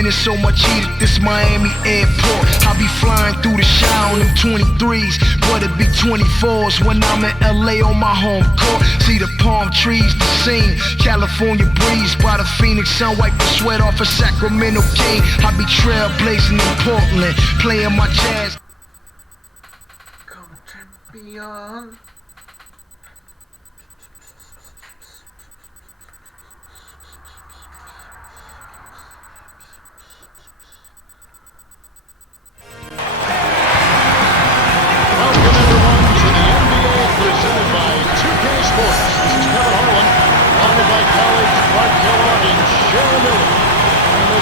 sending so much heat at this Miami airport. I be flying through the shower on them 23s, but it be 24s when I'm in LA on my home court. See the palm trees, the scene, California breeze by the Phoenix sun, wipe the sweat off a Sacramento King. I be trailblazing in Portland, playing my jazz. Come champion.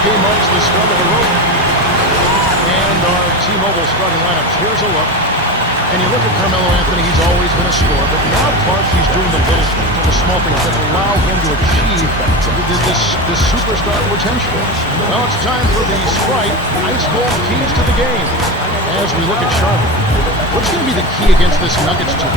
Game marks the start of the road. And our T-Mobile starting lineups. Here's a look. And you look at Carmelo Anthony, he's always been a scorer. But now Clark, he's doing the small things that allow him to achieve this superstar potential. Now it's time for the Sprite Ice Cold keys to the game. As we look at Charlotte, what's going to be the key against this Nuggets team?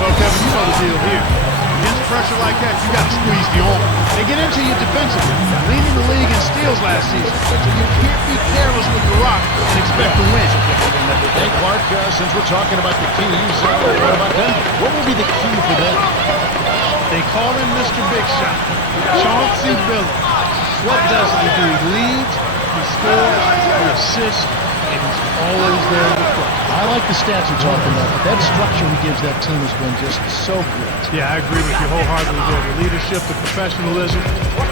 Well, Kevin, you know the deal here. Against pressure like that, you got to squeeze the arm. They get into you defensively, leading the league in steals last season. So you can't be careless with the rock and expect to win. Hey, Clark, since we're talking about the keys, what about Denver? What will be the key for them? They call him Mr. Big Shot, Chauncey Billups. What doesn't he do? He leads, he scores, he assists, and he's always there to play. I like the stats you're talking about, but that structure he gives that team has been just so good. Yeah, I agree with you wholeheartedly there. The leadership, the professionalism.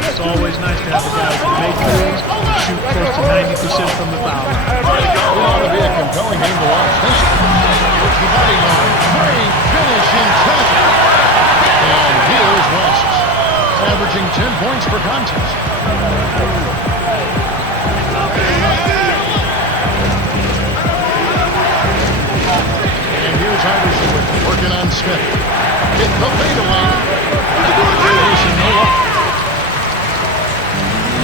It's always nice to have a guy who can make threes and shoot close to 90% from the foul. It ought to be a compelling game to watch. The body line, great finish in traffic. And here is West, averaging 10 points per contest. Here's Iverson working on Smith. Hit the fadeaway.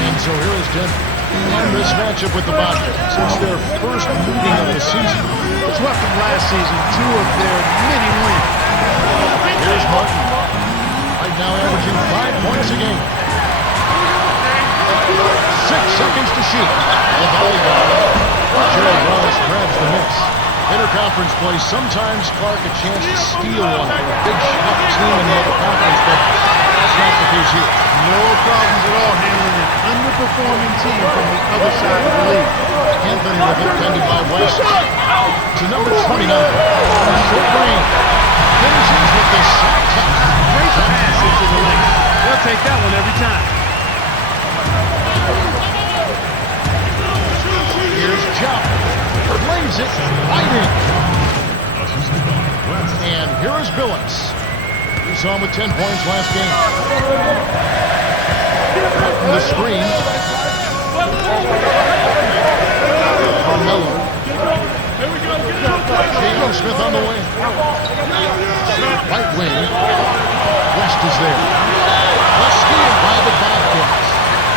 And so here is Denver. And this matchup with the Bobcats. It's their first meeting of the season. It's what from last season, 2 of their many wins. Here's Martin. Right now averaging 5 points a game. 6 seconds to shoot. The volleyball. Gerald Wallace grabs the miss. Interconference play, sometimes Clark a chance to steal one for a big shot team in the other conference, but that's not the case here. No problems at all handling an underperforming team from the other side of the league. Anthony with it, tended by West. To number 29. Short range. Finishes with the shot top. Great pass into the lane. They'll take that one every time. Here's Job. Lays it right in. And here is Billups. We saw him with 10 points last game. From the screen. Carmelo. Jalen Smith on the way. Right wing. West is there. West stealed by the Bobcats.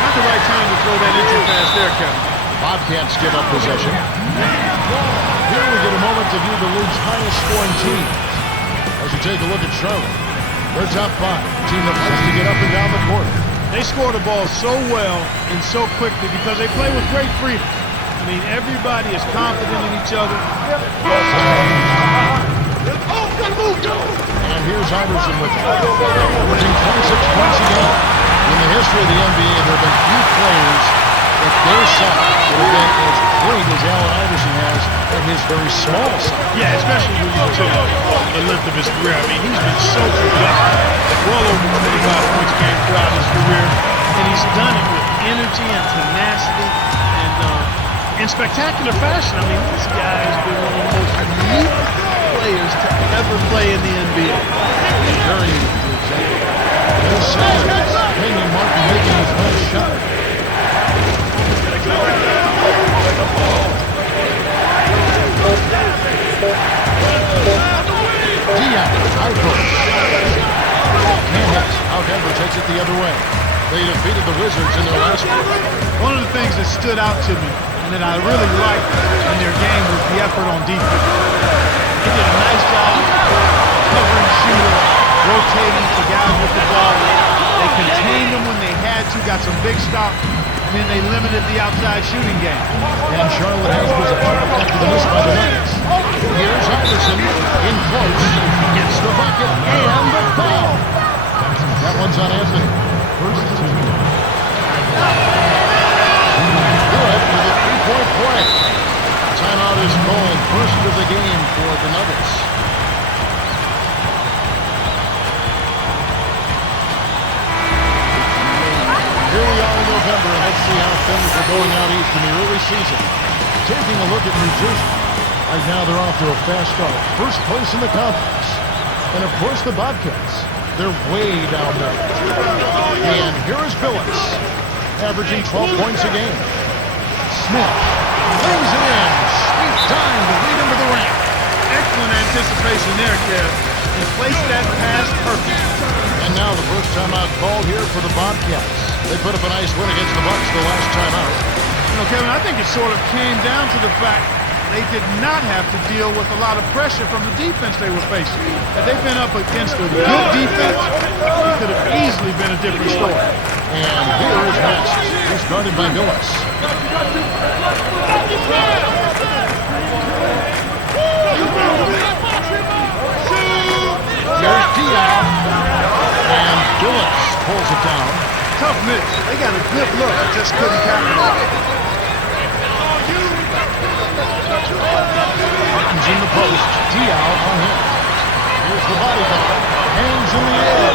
Not the right time to throw that entry pass there, Kevin. Bobcats give up possession. Here we get a moment to view the league's highest scoring teams. As you take a look at Charlotte, their top 5, team that likes to get up and down the court. They score the ball so well and so quickly because they play with great freedom. I mean, everybody is confident in each other. And here's Iverson with it. Averaging 26 points a game. In the history of the NBA, there have been few players at their side would have been as great as Allen Iverson has at his very small side. Yeah, especially when you took the length of his career. I mean, he's been so productive, well over 25 points a game throughout his career, and he's done it with energy and tenacity and in spectacular fashion. I mean, this guy has been one of the most unique players to ever play in the NBA. Very unique, exactly. No Sanders, Damien Martin making his first shot. Dion, high push. Can't hit. Now Denver takes it the other way. They defeated the Wizards in their last game. One of the things that stood out to me and that I really liked in their game was the effort on defense. They did a nice job covering shooters, rotating to guys with the ball. They contained them when they had to, got some big stops. meant they limited the outside shooting game. And Charlotte has possession after the miss by the Nuggets. Here's Anderson in close. Gets the bucket and the foul. That one's on Anthony. First and 2. Good with a 3-point play. Timeout is called. First of the game for the Nuggets. Here we are in November, and let's see how things are going out east in the early season. Taking a look at New Jersey. Right now they're off to a fast start. First place in the conference. And of course the Bobcats. They're way down there. And here is Billups, averaging 12 points a game. Smith brings it in. Sweet time to lead him to the rim. Excellent anticipation there, Kev. He placed that pass perfect. And now the first timeout called here for the Bobcats. They put up a nice win against the Bucks the last time out. You know, Kevin, I think it sort of came down to the fact they did not have to deal with a lot of pressure from the defense they were facing. Had they been up against a good defense, it could have easily been a different story. And here is West. He's guarded by Billups. Here's Diaz. And Billups pulls it down. Tough miss. They got a good look, just couldn't capitalize. Martin's in the post. Diaz on him. Here's the body ball. Hands in the air.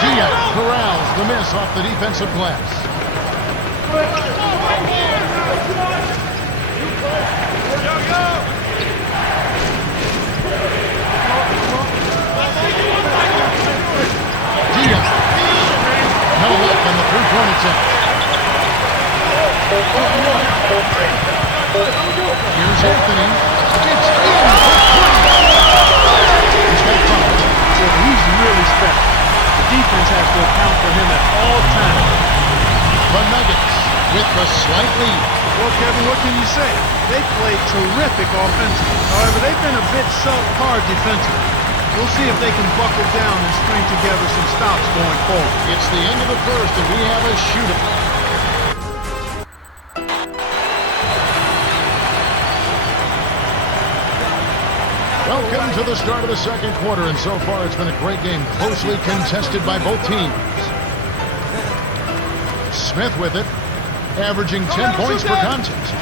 Diaz corrals the miss off the defensive glass. Diaz. No luck on the three-point attempt. Here's Anthony. It's in for three. He's got time. So he's really special. The defense has to account for him at all times. The Nuggets with the slight lead. Well, Kevin, what can you say? They played terrific offensively. However, they've been a bit subpar defensively. We'll see if they can buckle down and string together some stops going forward. It's the end of the first, and we have a shootout. Welcome to the start of the second quarter, and so far it's been a great game, closely contested by both teams. Smith with it, averaging 10 points per contest.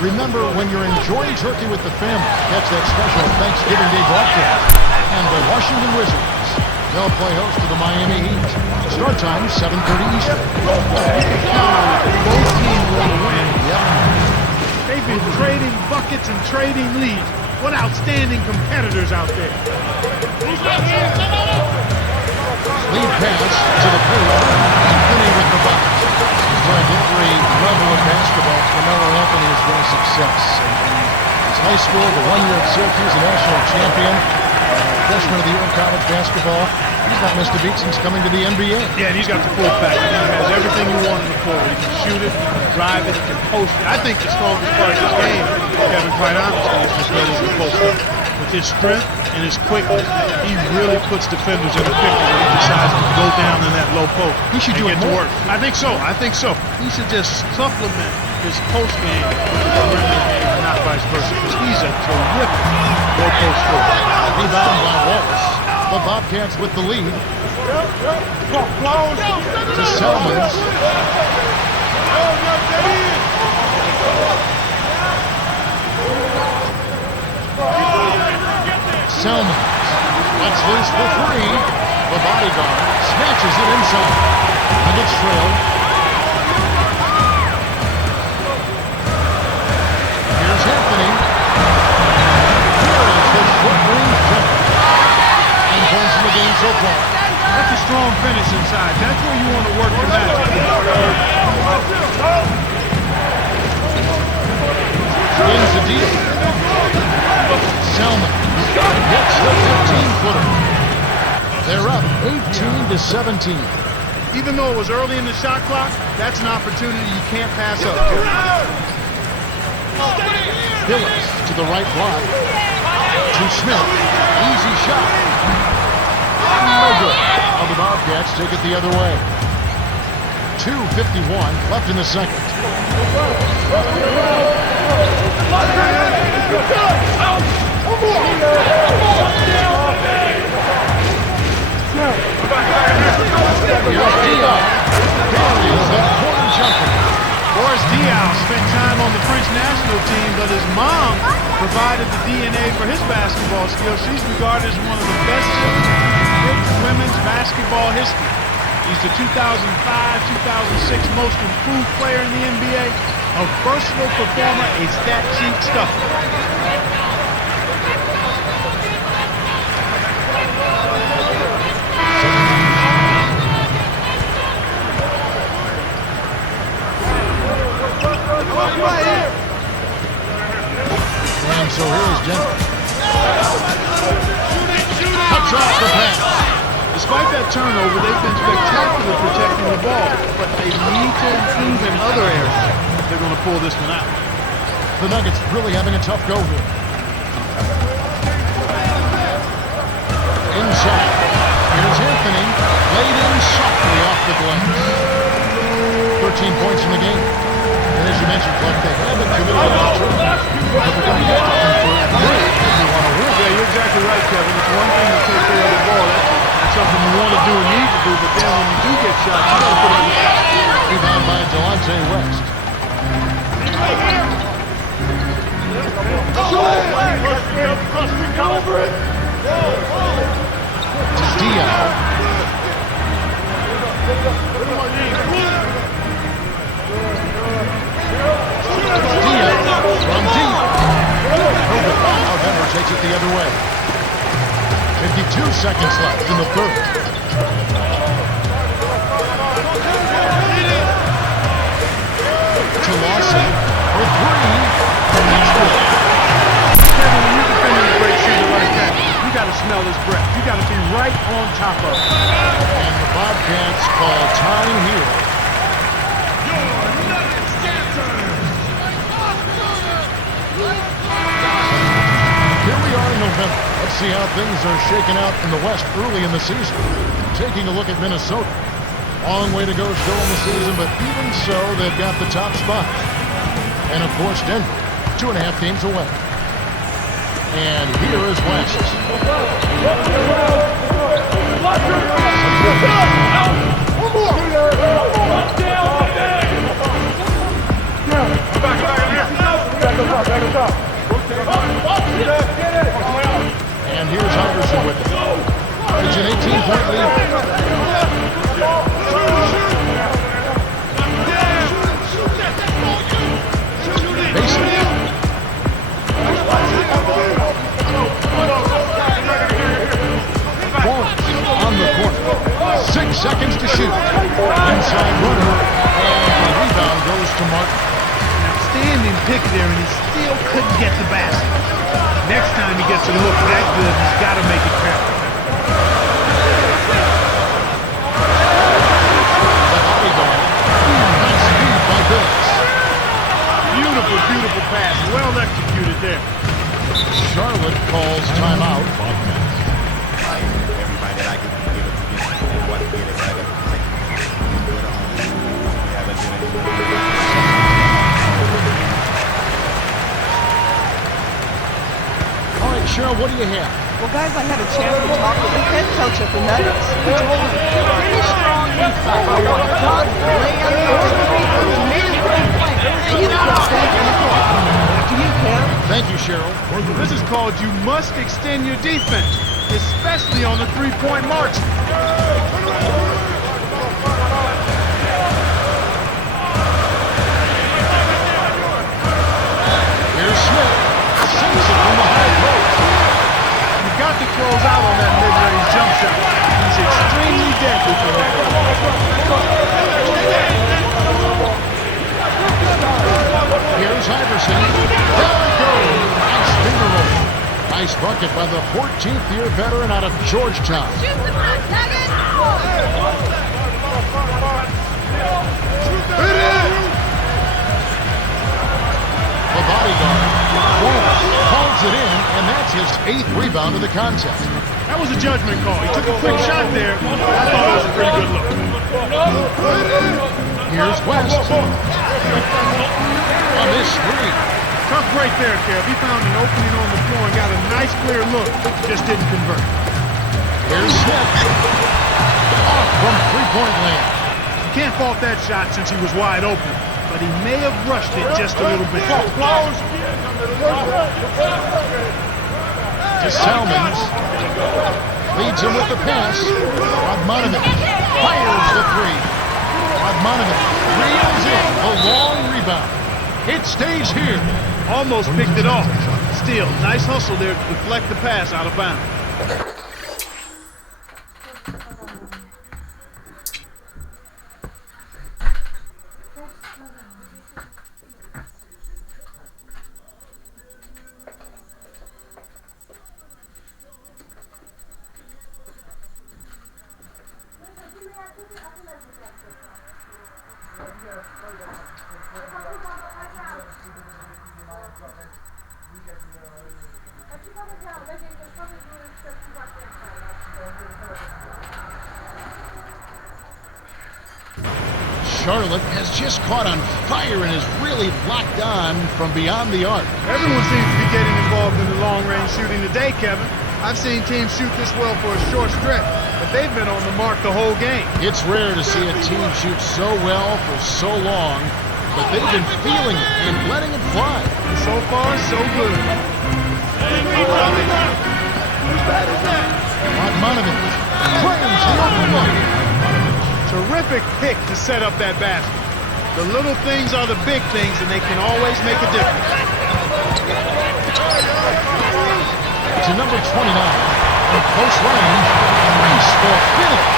Remember, when you're enjoying turkey with the family, catch that special Thanksgiving Day broadcast. And the Washington Wizards, they'll play host to the Miami Heat. Start time, 7:30 Eastern. You can count on it. Both teams want to win. Yep. They've been trading buckets and trading leads. What outstanding competitors out there. Lead pass to the paint. Anthony with the bucket. He's tried every level of basketball. Carmelo Anthony has been a success. His high school, the 1 year at Syracuse, a national champion. Freshman of the year in college basketball. He's not missed a beat since coming to the NBA. Yeah, and he's got the full package. He has everything you want in the floor. He can shoot it, drive it, he can post it. I think the strongest part of this game, Kevin, quite honestly, is his ability to post it. With his strength and his quickness, he really puts defenders in a pickle when he decides to go down in that low post. He should do it to more. work. I think so. He should just supplement his post game with his perimeter game and not vice versa, because he's a terrific low post scorer. Rebound by Wallace. The Bobcats with the lead. To Selmans. Selmans. That's loose for three. The bodyguard snatches it inside. And it's trailed. Here's Anthony. Here is the short-range jumper. 9 points in the game so far. That's a strong finish inside. That's where you want to work the magic. Wins the deal. Selman hits the 15-footer. They're up 18-17. Even though it was early in the shot clock, that's an opportunity you can't pass up. Billups to the right block. To Smith. Easy shot. No good. Well, the Bobcats take it the other way. 2:51 left in the second. Here's Diaz. There is that corner jumper. Boris Diaz spent time on the French national team, but his mom provided the DNA for his basketball skills. She's regarded as one of the best in women's basketball history. He's the 2005-2006 most improved player in the NBA, a versatile performer, a stat sheet stuffer. And so here's Jenner. Cuts off the pass. Despite that turnover, they've been spectacular protecting the ball, but they need to improve in other areas if they're going to pull this one out. The Nuggets really having a tough go here. Inside. Here's Anthony. Laid in softly off the glass. 13 points in the game. And as you mentioned, Clark, they haven't committed a lot of turnovers. But they're going to have to convert quick if they want to win. Yeah, you're exactly right, Kevin. It's one thing to take care of the ball. That's something you want to do and need to do, but then when you do get shots, you got to put it in. Rebound by Delonte West. To Diaz. Diaz from deep. Now Denver takes it the other way. 52 seconds left in the third. To Lawson for three. And that's good. Kevin, when you're defending a great shooter like that, you got to smell his breath. You got to be right on top of it. And the Bobcats call time here. Here we are in November. Let's see how things are shaking out in the West early in the season. Taking a look at Minnesota. Long way to go still in the season, but even so, they've got the top spot. And of course, Denver, 2.5 games away. And here is West. And here's Iverson with it. It's an 18-point lead. Mason. Lawrence on the corner. 6 seconds to shoot. Inside runner. And the rebound goes to Martin. Outstanding pick there, and he still couldn't get the basket. Next time he gets a look that good, he's got to make it count. The bodyguard. Nice speed by Billups. Beautiful, beautiful pass. Well executed there. Charlotte calls timeout. Everybody like it, give it to me. What to get excited. We haven't done anything. All right, Cheryl, what do you have? Well, guys, I had a chance to talk with the head coach of the Nuggets. He told me pretty strong inside. I want to talk, lay on the three-point, man, and you can stay in the court. To you, Cam. Thank you, Cheryl. This is called you must extend your defense, especially on the three-point margin. Here's Smith. Sinks it from the high post. You've got to close out on that mid-range jump shot. He's extremely deadly for that. Here's Iverson. There it goes. Nice finger roll. Nice bucket by the 14th-year veteran out of Georgetown. The bodyguard. Calls it in, and that's his 8th rebound of the contest. That was a judgment call. He took a quick shot there. I thought it was a pretty good look. Here's West. On this three. Tough break there, Kev. He found an opening on the floor and got a nice clear look. Just didn't convert. Here's Smith. Off from three-point land. You can't fault that shot since he was wide open, but he may have rushed it just a little bit. To Salmons. Leads him with the pass. Rodmanovic fires the three. Rodmanovic reels in a long rebound. It stays here. Almost picked it off. Still, nice hustle there to deflect the pass out of bounds. Charlotte has just caught on fire and is really locked on from beyond the arc. Everyone seems to be getting involved in the long-range shooting today, Kevin. I've seen teams shoot this well for a short stretch, but they've been on the mark the whole game. It's rare to see a team shoot so well for so long, but they've been feeling it and letting it fly. So far, so good. Rodmanovic claims the open look. Terrific pick to set up that basket. The little things are the big things, and they can always make a difference. To number 29, in close range, graceful finish.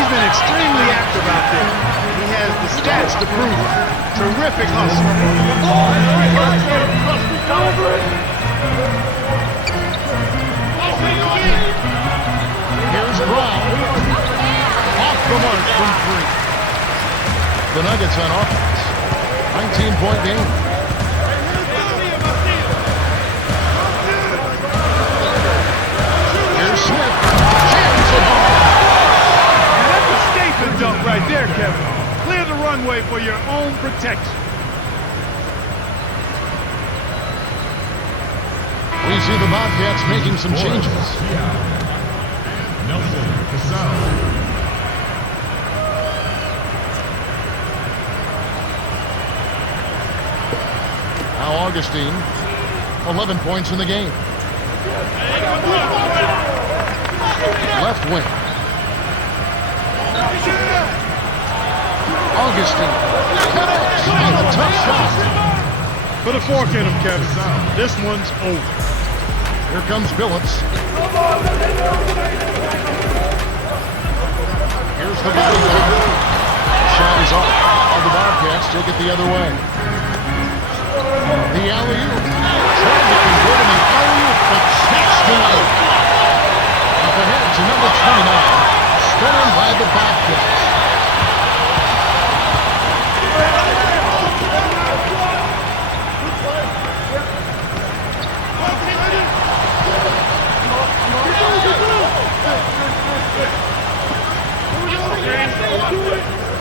He's been extremely active out there. He has the stats to prove it. Terrific hustle. Here's Brown. Off the mark from three. The Nuggets on offense. 19-point game. Here's Smith. Jams it home. And that's a statement dunk right there, Kevin. Clear the runway for your own protection. We see the Bobcats making some changes. Now Augustine, 11 points in the game. Left wing. Augustine connects on the tough shot. Put a fork in him, Kevin. This one's over. Here comes Billups. Here's the body. Shot is off. All the Bobcats take it the other way. The alley-oop. Trying to convert him an alley-oop, but snatched away. Up ahead to number 29. Stolen by the Bobcats.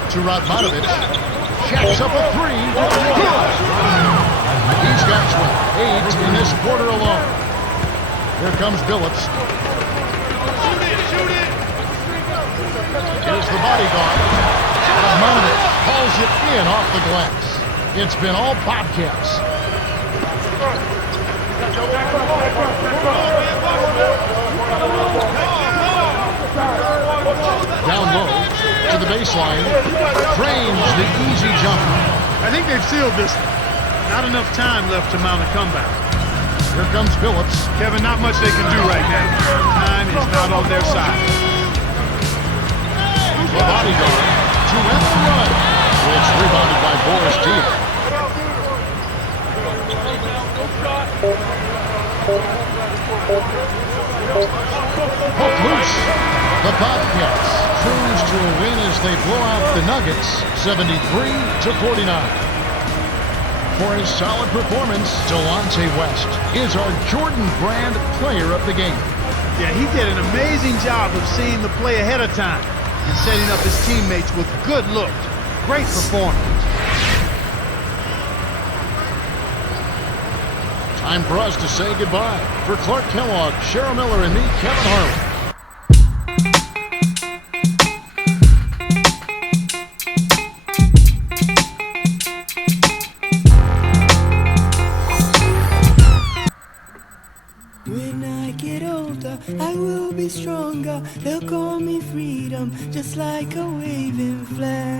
To Rodmanovic. Jacks up a three. Good. He's got 8 in this quarter alone. Here comes Billups. Here's the bodyguard. Rodmanovic hauls it in off the glass. It's been all Bobcats. Down low to the baseline. Frames the easy jumper. I think they've sealed this. Not enough time left to mount a comeback. Here comes Billups. Kevin, not much they can do right now. Time is not on their side. The bodyguard to end the run. It's rebounded by Boris Teal. Hook loose. The Bobcats cruise to a win as they blow out the Nuggets 73-49. For his solid performance, Delonte West is our Jordan Brand Player of the Game. Yeah, he did an amazing job of seeing the play ahead of time and setting up his teammates with good looks. Great performance. Time for us to say goodbye. For Clark Kellogg, Cheryl Miller, and me, Kevin Harlan. When I get older, I will be stronger. They'll call me freedom, just like a waving flag.